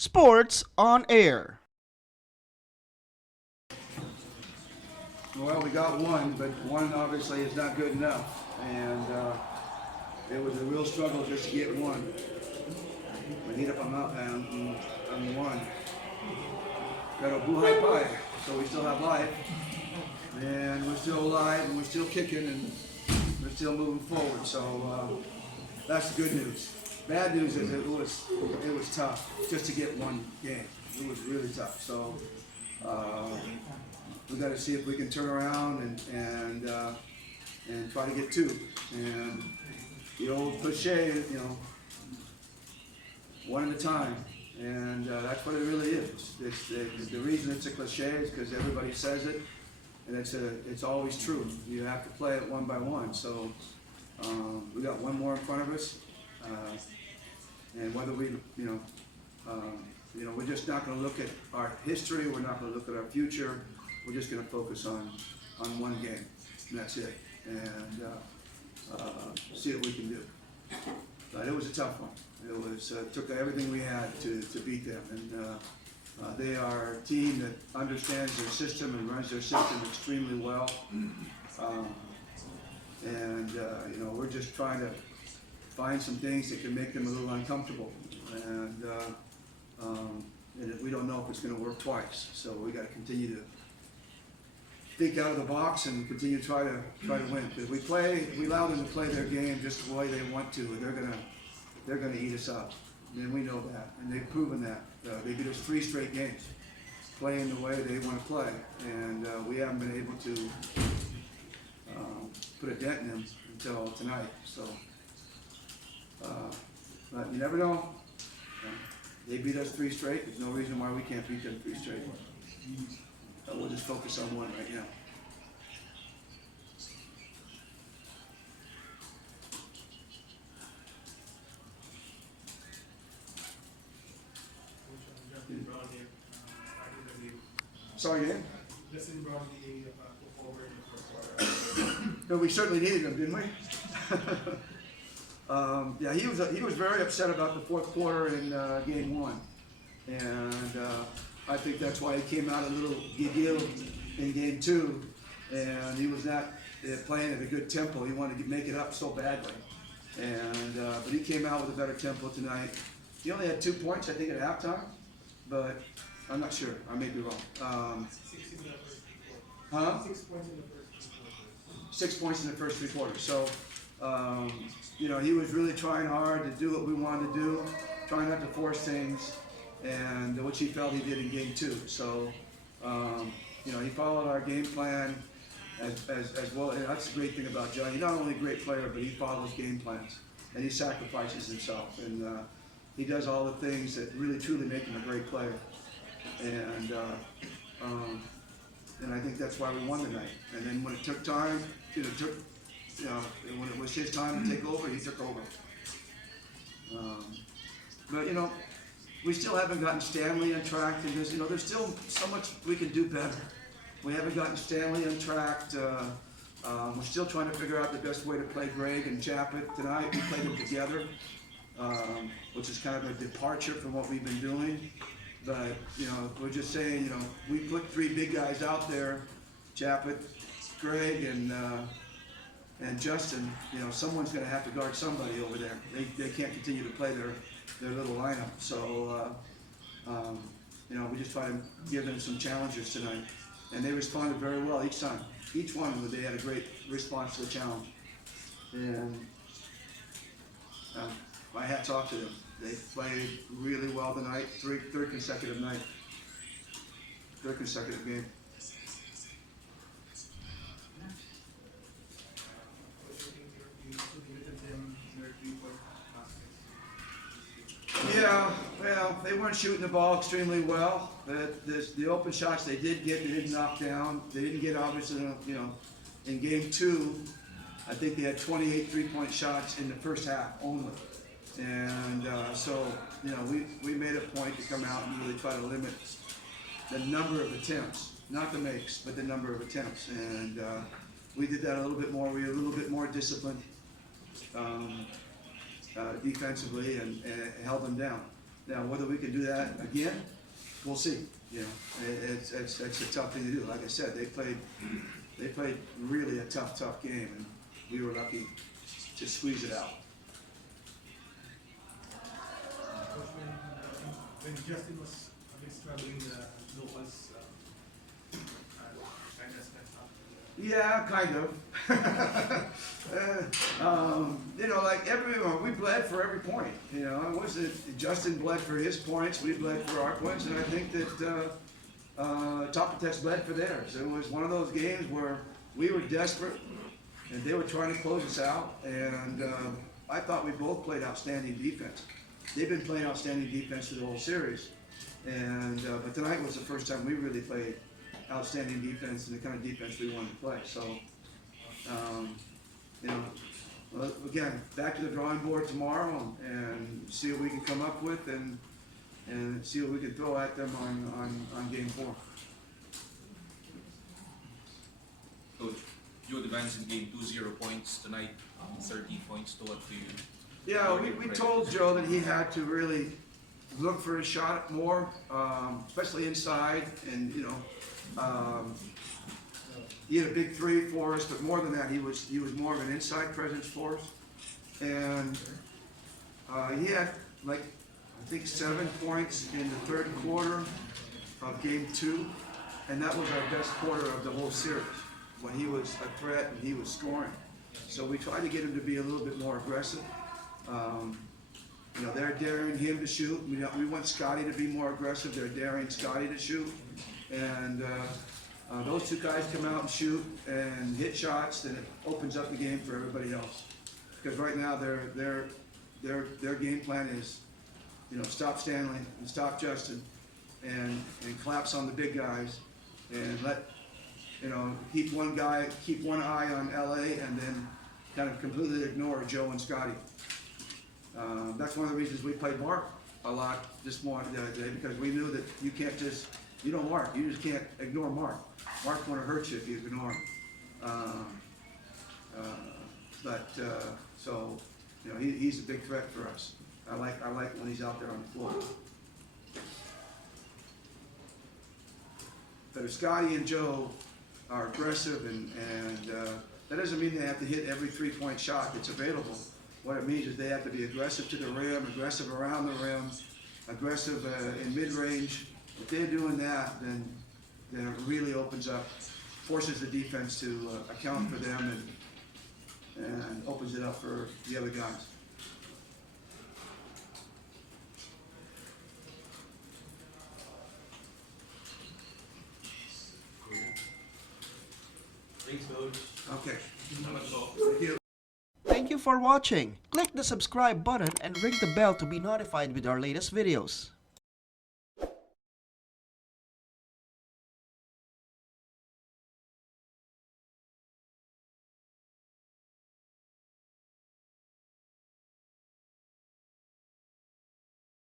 Sports on Air. Well, we got one, but one obviously is not good enough, and it was a real struggle just to get one. Nahirapan on one. Pero buhay pa eh. So we still have life, and we're still alive, and we're still kicking, and we're still moving forward. So that's the good news. Bad news is it was tough just to get one game. It was really tough. So we got to see if we can turn around and try to get two. And the old cliche, one at a time. And that's what it really is. The reason it's a cliche is because everybody says it, and it's always true. You have to play it one by one. So we got one more in front of us, and whether we're just not going to look at our history. We're not going to look at our future. We're just going to focus on one game, and that's it. And see what we can do. But it was a tough one. It took everything we had to beat them, and they are a team that understands their system and runs their system extremely well. We're just trying to find some things that can make them a little uncomfortable, and we don't know if it's going to work twice. So we got to continue to think out of the box and continue to try to win. Because we allow them to play their game just the way they want to, and they're gonna eat us up. And we know that, and they've proven that. They beat us 3 straight games, playing the way they want to play, and we haven't been able to put a dent in them until tonight. So, but you never know. They beat us 3 straight. There's no reason why we can't beat them 3 straight. We'll just focus on one right now. Sorry, Dan? Justin brought the forward in the first quarter. No, we certainly needed him, didn't we? Yeah, he was very upset about the fourth quarter in game 1, and I think that's why he came out a little giddy in game 2, and he was not playing at a good tempo. He wanted to make it up so badly, and but he came out with a better tempo tonight. He only had 2 points, I think, at halftime, but I'm not sure. I may be wrong. 6 in the first 3 quarters. Huh? 6 points in the first 3 quarters. 6 points in the first 3 quarters. So, he was really trying hard to do what we wanted to do, trying not to force things, and which he felt he did in game 2. So, he followed our game plan as well. And that's the great thing about John. He's not only a great player, but he follows game plans, and he sacrifices himself, and he does all the things that really truly make him a great player. And I think that's why we won tonight. And then when it took time, when it was his time to take over, he took over. But we still haven't gotten Stanley on track, and there's still so much we can do better. We haven't gotten Stanley on track. We're still trying to figure out the best way to play Greg and Chappitt tonight. We played them together, which is kind of a departure from what we've been doing. But we're just saying, we put 3 big guys out there, Chappitt, Greg, and Justin. Someone's going to have to guard somebody over there. They can't continue to play their little lineup. So we just try to give them some challenges tonight, and they responded very well each time. Each one, they had a great response to the challenge, and my hat's off to them. They played really well tonight, third consecutive night, third consecutive game. Yeah, well, they weren't shooting the ball extremely well. The open shots they did get, they didn't knock down. They didn't get, obviously, in game 2, I think they had 28 3-point shots in the first half only. And we made a point to come out and really try to limit the number of attempts, not the makes, but the number of attempts. And we did that a little bit more. We were a little bit more disciplined defensively and held them down. Now, whether we can do that again, we'll see. You know, it's a tough thing to do. Like I said, they played really a tough game, and we were lucky to squeeze it out. Coach, when Justin was a bit struggling, locals kind of stepped up. Yeah, kind of. You know, like everyone, we bled for every point. You know, it wasn't Justin bled for his points, we bled for our points, and I think that Topatex bled for theirs. It was one of those games where we were desperate, and they were trying to close us out. And I thought we both played outstanding defense. They've been playing outstanding defense through the whole series, and but tonight was the first time we really played outstanding defense and the kind of defense we wanted to play. So, you know, well, again, back to the drawing board tomorrow and see what we can come up with and see what we can throw at them on game 4. Coach, you advanced in game 2, 0 points tonight, 13 points. To what do you? Yeah, we told Joe that he had to really look for his shot more, especially inside, and you know, he had a big 3 for us, but more than that, he was more of an inside presence for us, and he had like I think 7 points in the 3rd quarter of game 2, and that was our best quarter of the whole series when he was a threat and he was scoring. So we tried to get him to be a little bit more aggressive. You know, they're daring him to shoot. We want Scotty to be more aggressive. They're daring Scotty to shoot. And those 2 guys come out and shoot and hit shots, then it opens up the game for everybody else. Because right now their game plan is, you know, stop Stanley and stop Justin and collapse on the big guys and let, you know, keep one eye on LA and then kind of completely ignore Joe and Scotty. That's one of the reasons we played Mark a lot this morning, the other day, because we knew that you can't just, you know Mark, you just can't ignore Mark. Mark's going to hurt you if you ignore him. So, you know, he's a big threat for us. I like when he's out there on the floor. But if Scotty and Joe are aggressive and that doesn't mean they have to hit every 3-point shot that's available. What it means is they have to be aggressive to the rim, aggressive around the rim, aggressive in mid-range. If they're doing that, then it really opens up, forces the defense to account for them and opens it up for the other guys. Thanks, Coach. Okay. Salamat po. Thank you. Thank you for watching. Click the subscribe button and ring the bell to be notified with our latest videos.